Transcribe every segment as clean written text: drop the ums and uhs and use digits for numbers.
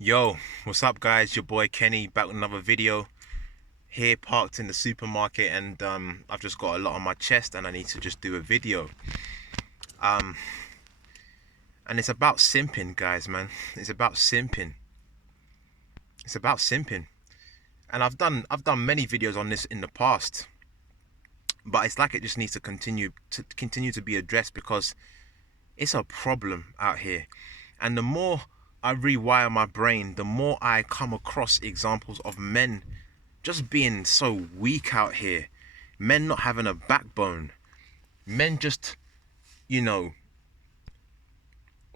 Yo, what's up guys? Your boy Kenny back with another video. Here parked in the supermarket and I've just got a lot on my chest and I need to just do a video. Um and it's about simping, guys, man. It's about simping. It's about simping. And I've done many videos on this in the past. But it's like it just needs to continue to be addressed because it's a problem out here. And the more I rewire my brain, the more I come across examples of men just being so weak out here. Men not having a backbone. Men just, you know,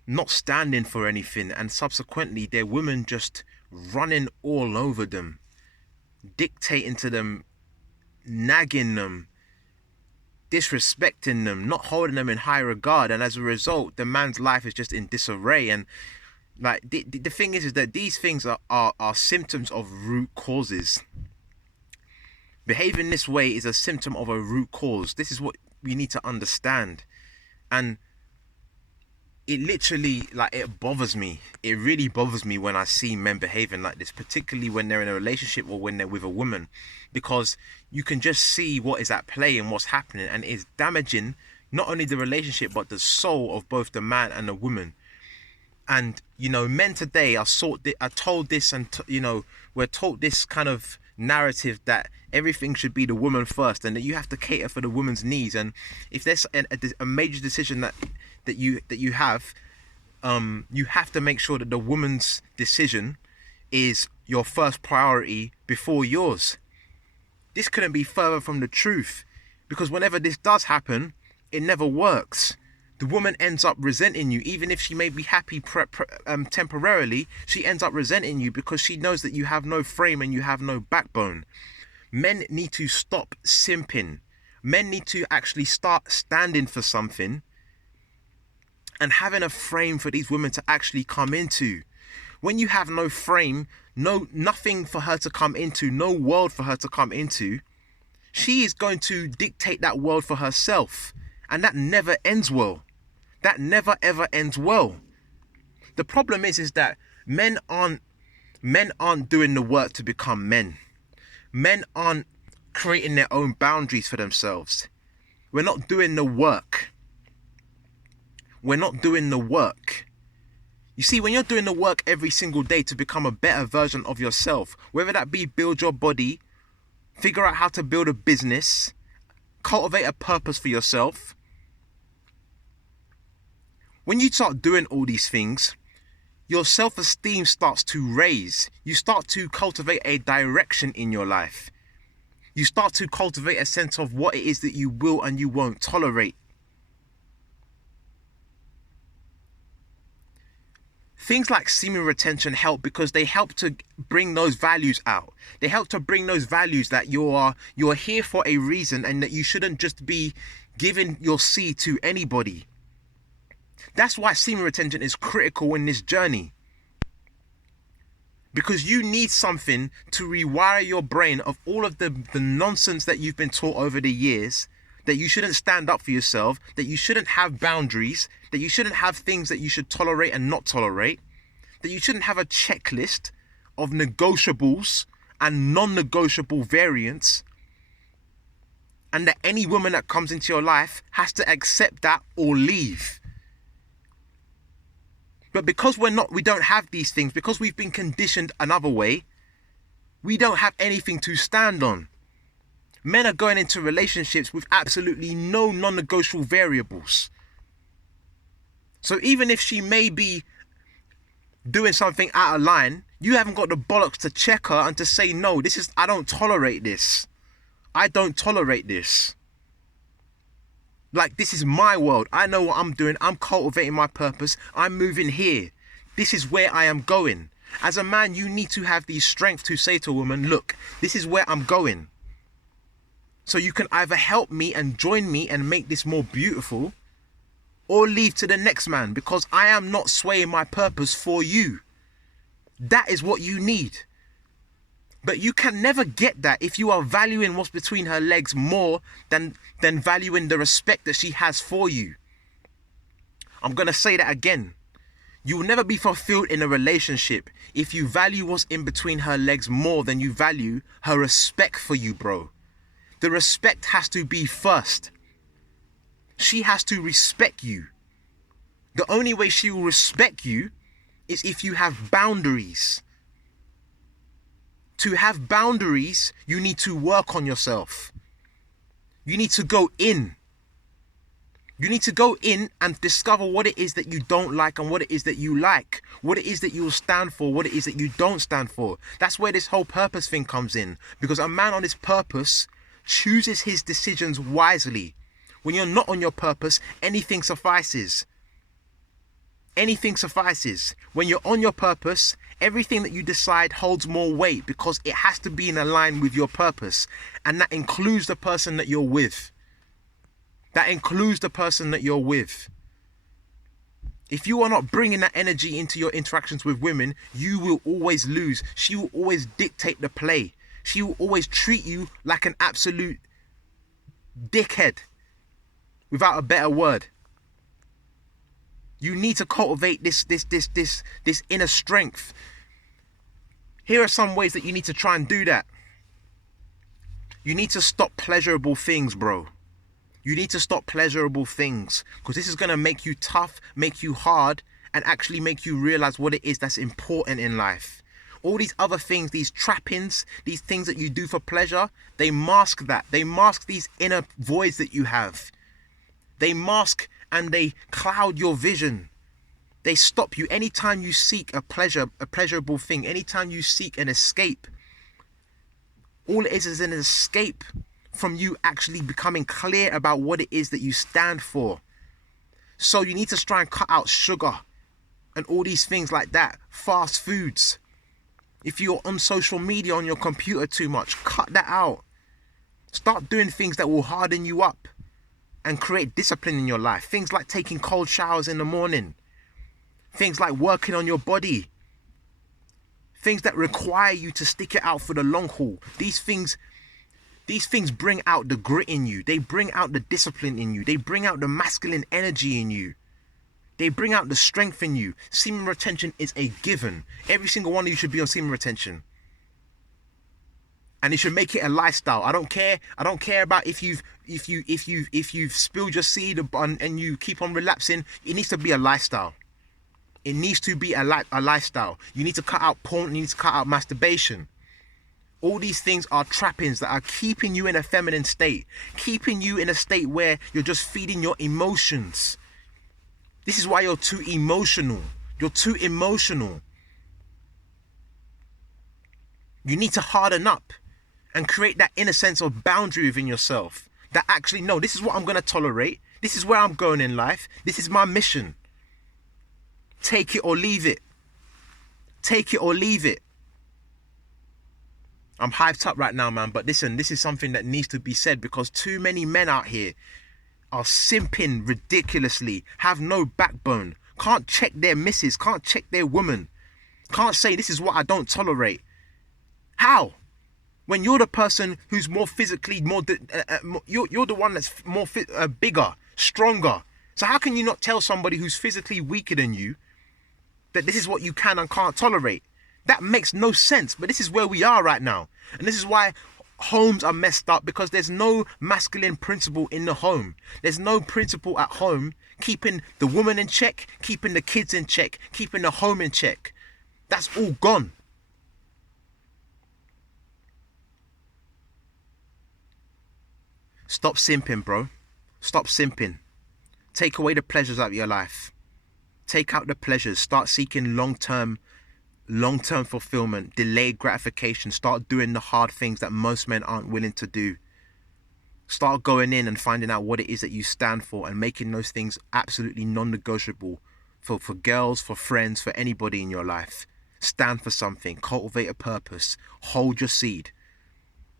not standing for anything. And subsequently, their women just running all over them, dictating to them, nagging them, disrespecting them, not holding them in high regard. And as a result, the man's life is just in disarray. And like the thing is that these things are symptoms of root causes. Behaving this way is a symptom of a root cause. This is what we need to understand. And it literally, like, it bothers me. It really bothers me when I see men behaving like this, particularly when they're in a relationship or when they're with a woman, because you can just see what is at play and what's happening, and it's damaging not only the relationship but the soul of both the man and the woman. And men today are told this, and we're taught this kind of narrative that everything should be the woman first, and that you have to cater for the woman's needs. And if there's a major decision that you have, you have to make sure that the woman's decision is your first priority before yours. This couldn't be further from the truth, because whenever this does happen, it never works. The woman ends up resenting you. Even if she may be happy temporarily, she ends up resenting you because she knows that you have no frame and you have no backbone. Men need to stop simping. Men need to actually start standing for something and having a frame for these women to actually come into. When you have no frame, nothing for her to come into, no world for her to come into, she is going to dictate that world for herself. And that never ends well. That never ever ends well. The problem is that men aren't doing the work to become men. Men aren't creating their own boundaries for themselves. We're not doing the work. We're not doing the work. You see, when you're doing the work every single day to become a better version of yourself, whether that be build your body, figure out how to build a business, cultivate a purpose for yourself. When you start doing all these things, your self-esteem starts to raise. You start to cultivate a direction in your life. You start to cultivate a sense of what it is that you will and you won't tolerate. Things like semen retention help because they help to bring those values out. They help to bring those values that you're here for a reason and that you shouldn't just be giving your seed to anybody. That's why semen retention is critical in this journey. Because you need something to rewire your brain of all of the nonsense that you've been taught over the years, that you shouldn't stand up for yourself, that you shouldn't have boundaries, that you shouldn't have things that you should tolerate and not tolerate, that you shouldn't have a checklist of negotiables and non-negotiable variants, and that any woman that comes into your life has to accept that or leave. But because we don't have these things, because we've been conditioned another way, we don't have anything to stand on. Men are going into relationships with absolutely no non-negotiable variables. So even if she may be doing something out of line, you haven't got the bollocks to check her and to say, no, I don't tolerate this. I don't tolerate this. Like, this is my world. I know what I'm doing. I'm cultivating my purpose. I'm moving here. This is where I am going. As a man, you need to have the strength to say to a woman, look, this is where I'm going. So you can either help me and join me and make this more beautiful, or leave to the next man, because I am not swaying my purpose for you. That is what you need. But you can never get that if you are valuing what's between her legs more than valuing the respect that she has for you. I'm going to say that again. You will never be fulfilled in a relationship if you value what's in between her legs more than you value her respect for you, bro. The respect has to be first. She has to respect you. The only way she will respect you is if you have boundaries. To have boundaries, you need to work on yourself. You need to go in. You need to go in and discover what it is that you don't like and what it is that you like. What it is that you will stand for, what it is that you don't stand for. That's where this whole purpose thing comes in. Because a man on his purpose chooses his decisions wisely. When you're not on your purpose, anything suffices. Anything suffices. When you're on your purpose, everything that you decide holds more weight because it has to be in line with your purpose. And that includes the person that you're with. That includes the person that you're with. If you are not bringing that energy into your interactions with women, you will always lose. She will always dictate the play. She will always treat you like an absolute dickhead, without a better word. You need to cultivate this inner strength. Here are some ways that you need to try and do that. You need to stop pleasurable things, bro. You need to stop pleasurable things, because this is going to make you tough, make you hard, and actually make you realize what it is that's important in life. All these other things, these trappings, these things that you do for pleasure, they mask that. They mask these inner voids that you have. They mask and they cloud your vision. They stop you. Anytime you seek a pleasurable thing, anytime you seek an escape, all it is an escape from you actually becoming clear about what it is that you stand for. So you need to try and cut out sugar and all these things like that. Fast foods. If you're on social media, on your computer too much, cut that out. Start doing things that will harden you up and create discipline in your life. Things like taking cold showers in the morning. Things like working on your body. Things that require you to stick it out for the long haul. These things bring out the grit in you. They bring out the discipline in you. They bring out the masculine energy in you. They bring out the strength in you. Semen retention is a given. Every single one of you should be on semen retention. And you should make it a lifestyle. I don't care about if you've spilled your seed and you keep on relapsing. It needs to be a lifestyle. It needs to be a lifestyle. You need to cut out porn. You need to cut out masturbation. All these things are trappings that are keeping you in a feminine state, keeping you in a state where you're just feeding your emotions. This is why you're too emotional. You're too emotional. You need to harden up and create that inner sense of boundary within yourself. That actually, no, this is what I'm going to tolerate. This is where I'm going in life. This is my mission. Take it or leave it. Take it or leave it. I'm hyped up right now, man. But listen, this is something that needs to be said because too many men out here are simping ridiculously, have no backbone, can't check their missus, can't check their woman, can't say this is what I don't tolerate. How? When you're the person who's more physically, you're the one that's more bigger, stronger. So how can you not tell somebody who's physically weaker than you that this is what you can and can't tolerate? That makes no sense, but this is where we are right now. And this is why homes are messed up, because there's no masculine principle in the home. There's no principle at home keeping the woman in check, keeping the kids in check, keeping the home in check. That's all gone. Stop simping, bro. Stop simping. Take away the pleasures out of your life. Take out the pleasures. Start seeking long-term fulfillment, delayed gratification. Start doing the hard things that most men aren't willing to do. Start going in and finding out what it is that you stand for and making those things absolutely non-negotiable for girls, for friends, for anybody in your life. Stand for something. Cultivate a purpose. Hold your seed.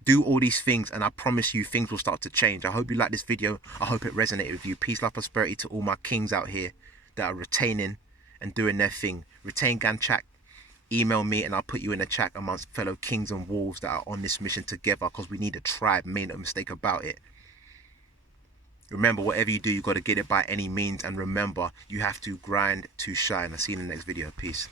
Do all these things and I promise you things will start to change. I hope you like this video. I hope it resonated with you. Peace, love, prosperity to all my kings out here that are retaining and doing their thing. Retain Ganchak. Email me and I'll put you in a chat amongst fellow kings and wolves that are on this mission together, because we need a tribe. Make no mistake about it. Remember, whatever you do, you got to get it by any means. And remember, you have to grind to shine. I'll see you in the next video. Peace.